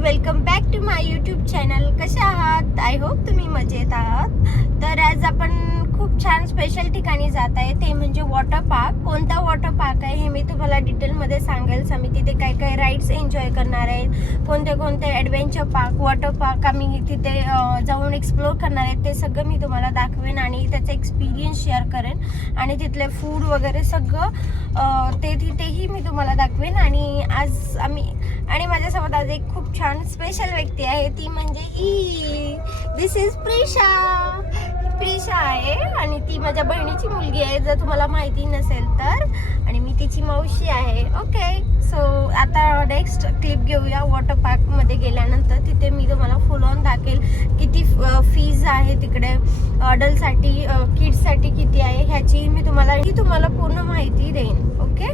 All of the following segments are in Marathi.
Welcome back to my YouTube channel. कसे आहात? आय होप तुम्ही मजेत आहात. तर आज आपण खूप छान स्पेशल ठिकाणी जात आहे, ते म्हणजे वॉटर पार्क. कोणता वॉटर पार्क आहे हे मी तुम्हाला डिटेलमध्ये सांगेल. आम्ही तिथे काय काय राईड्स एन्जॉय करणार आहेत, कोणते कोणते ॲडव्हेंचर पार्क, वॉटर पार्क आम्ही तिथे जाऊन एक्सप्लोर करणार आहेत, ते सगळं मी तुम्हाला दाखवेन आणि त्याचा एक्सपिरियन्स शेअर करेन. आणि तिथले फूड वगैरे सगळं ते तिथेही मी तुम्हाला दाखवेन. आणि आज आणि माझ्यासोबत आज एक खूप छान स्पेशल व्यक्ती आहे, ती म्हणजे ही दिस इज प्रिशा आहे. आणि ती माझ्या बहिणीची मुलगी आहे, जर तुम्हाला माहिती नसेल तर. आणि मी तिची मावशी आहे. ओके, सो आता नेक्स्ट क्लिप घेऊया. वॉटर पार्कमध्ये गेल्यानंतर तिथे मी तुम्हाला फुल ऑन दाखवेल किती फीज आहे तिकडे, अडल्टसाठी किड्ससाठी किती आहे ह्याची मी तुम्हाला पूर्ण माहिती देईन. ओके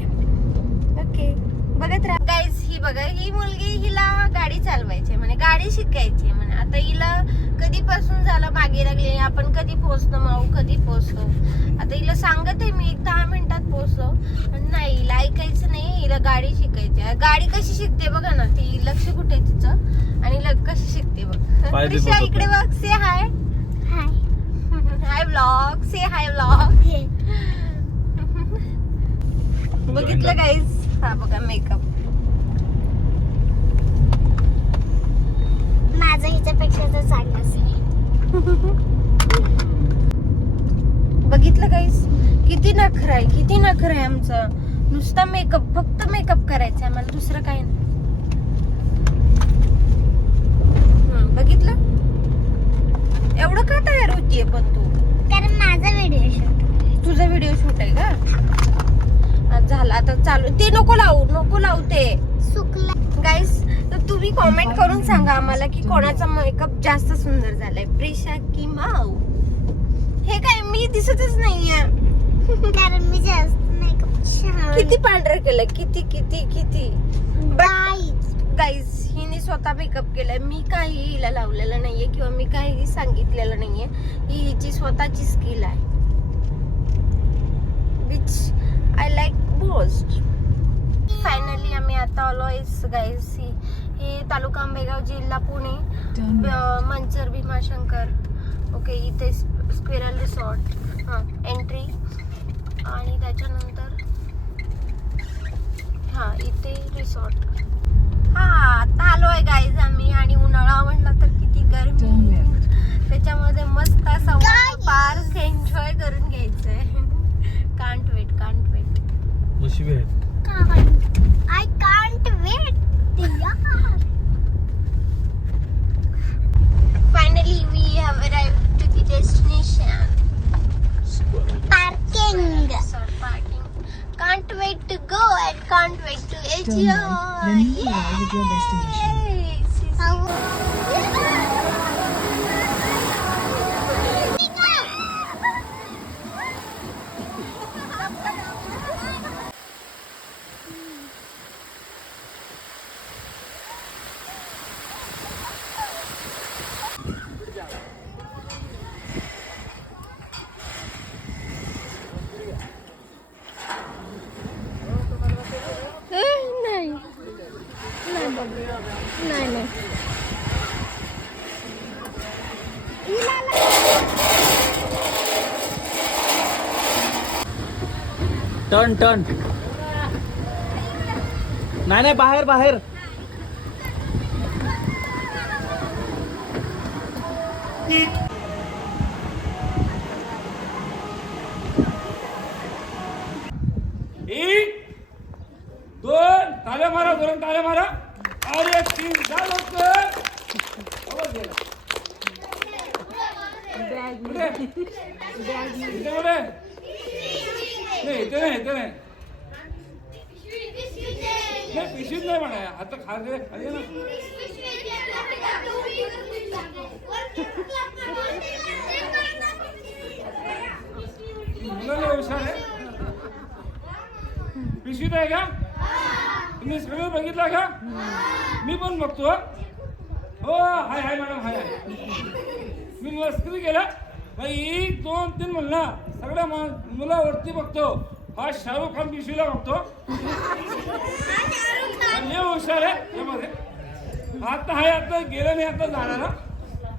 ओके, बघत राहा गाईज. ही बघा, ही मुलगी, हिला गाडी चालवायची म्हणे, गाडी शिकायची म्हणे. आता हिला कधीपासून झालं मागे लागले, आपण कधी पोहोचतो माऊ, कधी पोहोचतो. आता हिला सांगत आहे मी 10 मिनिटात पोहोचतो, पण नाही, हिला ऐकायचं नाही, हिला गाडी शिकायची. गाडी कशी शिकते बघा ना, ती लक्ष कुठे तिचं आणि कशी शिकते बघ. प्रिशा इकडे बघ, से हाय. हाय व्लॉग, से हाय व्लॉग. बघितलं गाईज, हा बघा मेकअप माझा हिच्यापेक्षा तर चांगलाच आहे. बघितलं गाईज, किती नखर आहे आमचं. नुसता मेकअप, फक्त मेकअप करायचा आम्हाला, दुसरं काही नाही. बघितलं, एवढं का तयार होतीये पण तू? कारण माझा व्हिडिओ शूट. तुझा व्हिडिओ शूट आहे का? झाला आता चालू. ते नको लावू ते सुकला. गाईस, तर तुम्ही कॉमेंट करून सांगा आम्हाला की कोणाचा मेकअप जास्त सुंदर झालाय, प्रिशा की माऊ. हे काय, मी दिसतच नाहीये. कारण मी जास्त मेकअप छान. किती पांढरं केलंय, किती गाईज, हिने स्वतः मेकअप केलाय. मी काही हिला लावलेलं नाहीये किंवा मी काही सांगितलेलं नाहीये. ही हिची स्वतःची स्किल आहे, which I like most. Finally आम्ही आता आलोय गाईज. हे तालुका आंबेगाव, जिल्हा पुणे, मंचर भीमाशंकर. ओके, इथे स्क्वेरल रिसॉर्ट, एंट्री. आणि त्याच्यानंतर इथे रिसॉर्ट. आता आलोय गाईज आम्ही. आणि उन्हाळा म्हणलं तर किती गरमी, त्याच्यामध्ये मस्त असा वॉटर पार्क एन्जॉय करून घ्यायचंय. Can't wait. I can't wait. Finally, we have arrived to the destination. Parking. Parking. Can't wait to go and can't wait to enjoy. नाही. टर्न नाही, बाहेर. एक, दोन, ताल्या मारा. अरे 3 झालं लवकर. इथे नाही. पिशवीत नाही म्हणा, आता खाली ना. मुलाला हुशार आहे. पिशवीत आहे का? तुम्ही सगळं बघितलं का? मी पण बघतो. हो, हाय मॅडम, हाय. मी मस्करी केला. 1, 2, 3 म्हणला, सगळ्या मुलावरती बघतो. हा शाहरुख खान पिशवीला बघतो. हुशार आहे यामध्ये. आता हाय, आता गेलं नाही, आता जाणार ना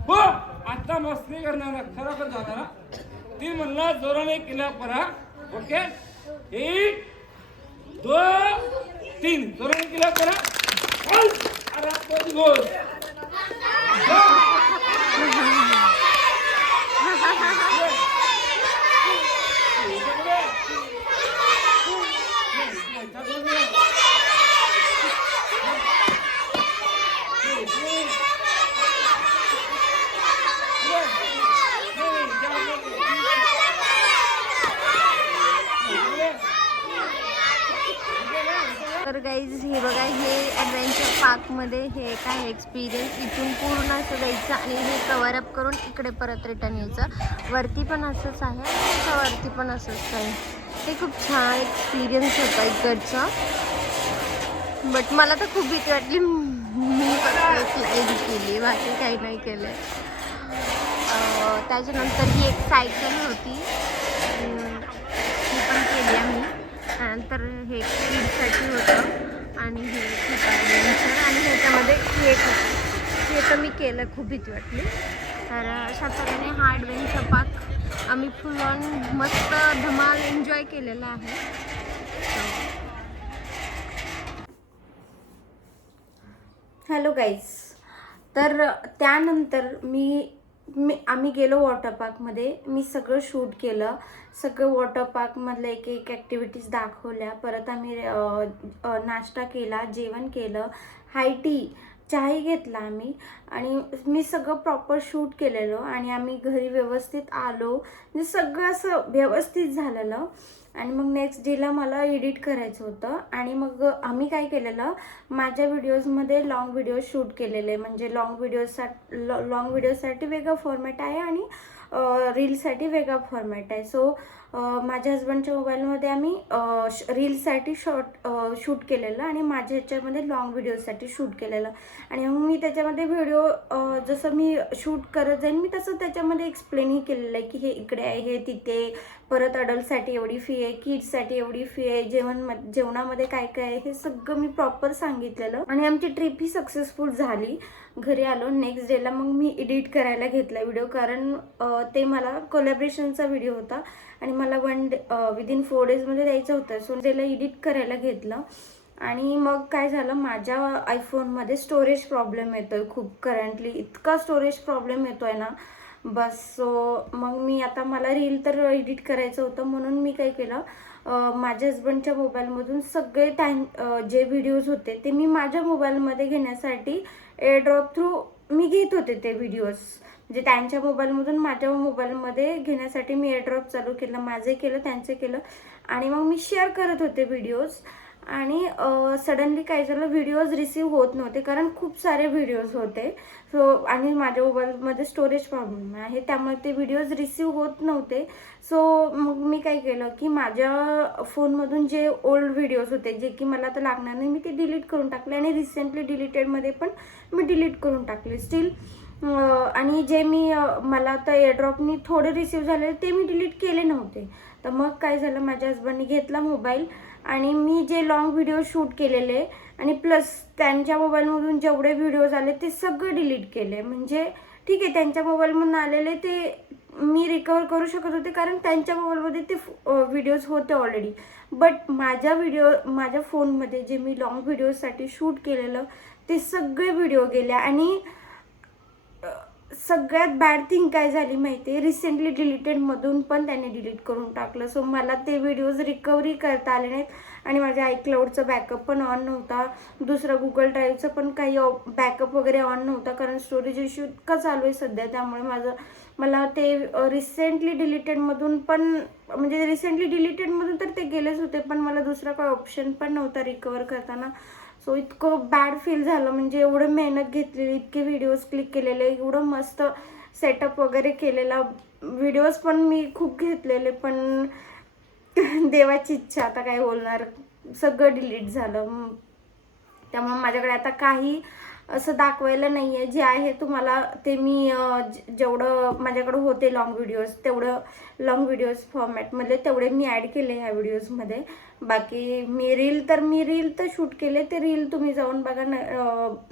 हो, आता मस्ती करणार, खरोखर जाणार. ती म्हणला जोराने केल्या परा. ओके, 1 2 3 जोराने केल्या परा. अरे आपण बोल तर गाईज हे बघा, हे ॲडव्हेंचर पार्कमध्ये हे काय एक्सपिरियन्स. इथून पूर्ण असं जायचं आणि हे कवर अप करून इकडे परत रिटर्न यायचं. वरती पण असंच आहे आणि वरती पण असंच आहे. ते खूप छान एक्सपिरियन्स होता इकडचा. बट मला तर खूप भीती वाटली. मी फक्त स्लाईड केली, बाकी काही नाही केलं. त्याच्यानंतर ही एक सायकल होती, ती पण केली आम्ही. त्यानंतर हे किड्ससाठी होतं आणि हे खूप ॲडव्हेंचर. आणि ह्याच्यामध्ये केक होतं, हे तर मी केलं, खूप भीती वाटली. तर अशा प्रकारे हा ॲडव्हेंचर पार्क आम्ही फुल ऑन मस्त धमाल एन्जॉय केलेला आहे. हॅलो गाईज, तर त्यानंतर आम्ही गेलो वॉटर पार्कमध्ये. मी सगळं शूट केलं, सगळं वॉटर पार्कमधलं एक एक ॲक्टिव्हिटीज दाखवल्या. परत आम्ही नाश्ता केला, जेवण केलं, हाय टी चहाही घेतला आम्ही. आणि मी सगळं प्रॉपर शूट केलेलं आणि आम्ही घरी व्यवस्थित आलो. म्हणजे सगळं असं व्यवस्थित झालेलं. आणि मग नेक्स्ट डेला मला एडिट करायचं होतं. आणि मग आम्ही काय केलेलं, माझ्या व्हिडिओजमध्ये लॉंग व्हिडिओ शूट केलेले. म्हणजे लॉंग व्हिडिओसाठी वेगळा फॉर्मॅट आहे आणि रीलसाठी वेगळा फॉर्मॅट आहे. सो माझ्या हजबंडच्या मोबाईलमध्ये आम्ही रीलसाठी शूट केलेलं आणि माझ्या ह्याच्यामध्ये लॉंग व्हिडिओसाठी शूट केलेलं. आणि मग मी त्याच्यामध्ये व्हिडिओ जसं मी शूट करत जाईन मी तसं त्याच्यामध्ये एक्सप्लेनही केलेलं आहे की हे इकडे आहे, हे तिथे. परत अडल्टसाठी एवढी फी आहे, किड्ससाठी एवढी फी आहे, जेवणामध्ये काय काय आहे हे सगळं मी प्रॉपर सांगितलेलं. आणि आमची ट्रिप ही सक्सेसफुल झाली. घरी आलो, नेक्स्ट डेला मग मी एडिट करायला घेतला व्हिडिओ, कारण ते मला कोलॅबरेशनचा व्हिडिओ होता आणि मला विदिन 4 डेजमध्ये द्यायचं होतं. सो डेला एडिट करायला घेतलं. आणि मग काय झालं, माझ्या आयफोनमध्ये स्टोरेज प्रॉब्लेम येतोय खूप करंटली. इतका स्टोरेज प्रॉब्लेम येतोय ना बस. सो मग मला रील तर एडिट करायचं होतं, म्हणून मी काय केलं, माझ्या हजबंडच्या मोबाईलमधून सगळे जे व्हिडिओज होते ते मी माझ्या मोबाईलमध्ये घेण्यासाठी एअरड्रॉप थ्रू मी घेत होते ते व्हिडिओज. म्हणजे त्यांच्या मोबाईलमधून माझ्या मोबाईलमध्ये घेण्यासाठी मी एअरड्रॉप चालू केलं. माझे केलं, त्यांचे केलं आणि मग मी शेअर करत होते व्हिडिओज. आणि सडनली काय झालं, व्हिडिओज रिसीव होत नव्हते कारण खूप सारे व्हिडिओज होते. सो आणि माझ्या मोबाईलमध्ये स्टोरेज प्रॉब्लेम आहे, त्यामुळे ते व्हिडिओज रिसीव होत नव्हते. सो मग मी काय केलं की माझ्या फोनमधून जे ओल्ड व्हिडिओज होते जे की मला आता लागणार नाही, मी ते डिलीट करून टाकले. आणि रिसेंटली डिलीटेडमध्ये पण मी डिलीट करून टाकले स्टील. आणि जे मला आता एअरड्रॉपनी थोडे रिसीव झाले ते मी डिलीट केले नव्हते. तर मग काय झालं, माझ्या हजबंडनी घेतला मोबाईल आणि मी जे लॉंग व्हिडिओ शूट केलेले आणि प्लस त्यांच्या मोबाईलमधून जेवढे व्हिडिओज आले ते सगळे डिलीट केले. म्हणजे ठीक आहे, त्यांच्या मोबाईलमधून आलेले ते मी रिकवर करू शकत होते कारण त्यांच्या मोबाईलमध्ये ते व्हिडिओज होते ऑलरेडी. बट माझ्या फोनमध्ये जे मी लॉंग व्हिडिओसाठी शूट केलेलं ते सगळे व्हिडिओ गेले. आणि सगळ्यात बॅड थिंग काय झाली माहिती आहे, रिसेंटली डिलीटेडमधून पण त्यांनी डिलीट करून टाकलं. सो मला ते व्हिडिओज रिकव्हरी करता आले नाहीत. आणि माझ्या आयक्लाउडचा बॅकअप पण ऑन नव्हता, दुसरा गुगल ड्राईव्हचं पण काही बॅकअप वगैरे ऑन नव्हता कारण स्टोरेज इश्यू इतका चालू आहे सध्या. त्यामुळे मला ते रिसेंटली डिलीटेडमधून तर ते गेलेच होते, पण मला दुसरा काही ऑप्शन पण नव्हता रिकवर करताना. सो इतकं बॅड फील झालं. म्हणजे एवढं मेहनत घेतलेली, इतके व्हिडिओज क्लिक केलेले, एवढं मस्त सेटअप वगैरे केलेला, व्हिडिओज पण मी खूप घेतलेले, पण देवाची इच्छा, आता काय बोलणार, सगळं डिलीट झालं. त्यामुळे माझ्याकडे आता काही असं दाखवायला नाही आहे. जे आहे तुम्हाला ते मी जेवढं माझ्याकडे होते लॉंग व्हिडिओज, तेवढं लॉंग व्हिडिओज फॉर्मॅटमध्ये तेवढे मी ॲड केले ह्या व्हिडिओजमध्ये. बाकी मी रील तर शूट केले, ते रील तुम्ही जाऊन बघा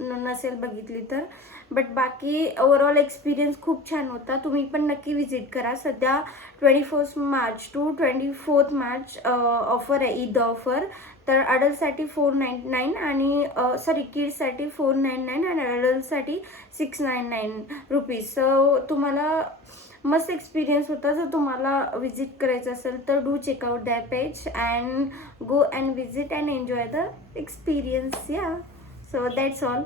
नसेल बघितली तर. बट बाकी ओव्हरऑल एक्सपिरियन्स खूप छान होता. तुम्ही पण नक्की विजिट करा. सध्या 21 मार्च टू 24 मार्च ऑफर आहे, ईद ऑफर. तर अडल्टसाठी 499 आणि किड्ससाठी 499 आणि अडल्टसाठी 699 रुपीज. सो तुम्हाला मस्त एक्सपिरियन्स होता. जर तुम्हाला विजिट करायचं असेल तर do check out that page and go and visit and enjoy the experience. या सो दॅट्स ऑल.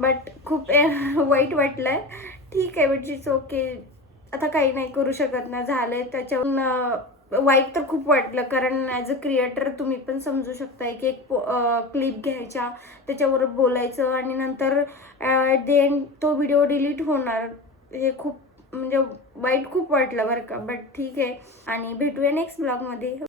बट खूप वाईट वाटलं आहे. ठीक आहे, बट इट्स ओके. आता काही नाही करू शकत ना, झालं आहे. त्याच्याहून वाईट तर खूप वाटलं, कारण ॲज अ क्रिएटर तुम्ही पण समजू शकताय की एक क्लिप घ्यायच्या, त्याच्यावर बोलायचं आणि नंतर ॲट द एंड तो व्हिडिओ डिलीट होणार. हे खूप म्हणजे वाईट खूप वाटलं बरं का. बट ठीक आहे, आणि भेटूया नेक्स्ट ब्लॉगमध्ये.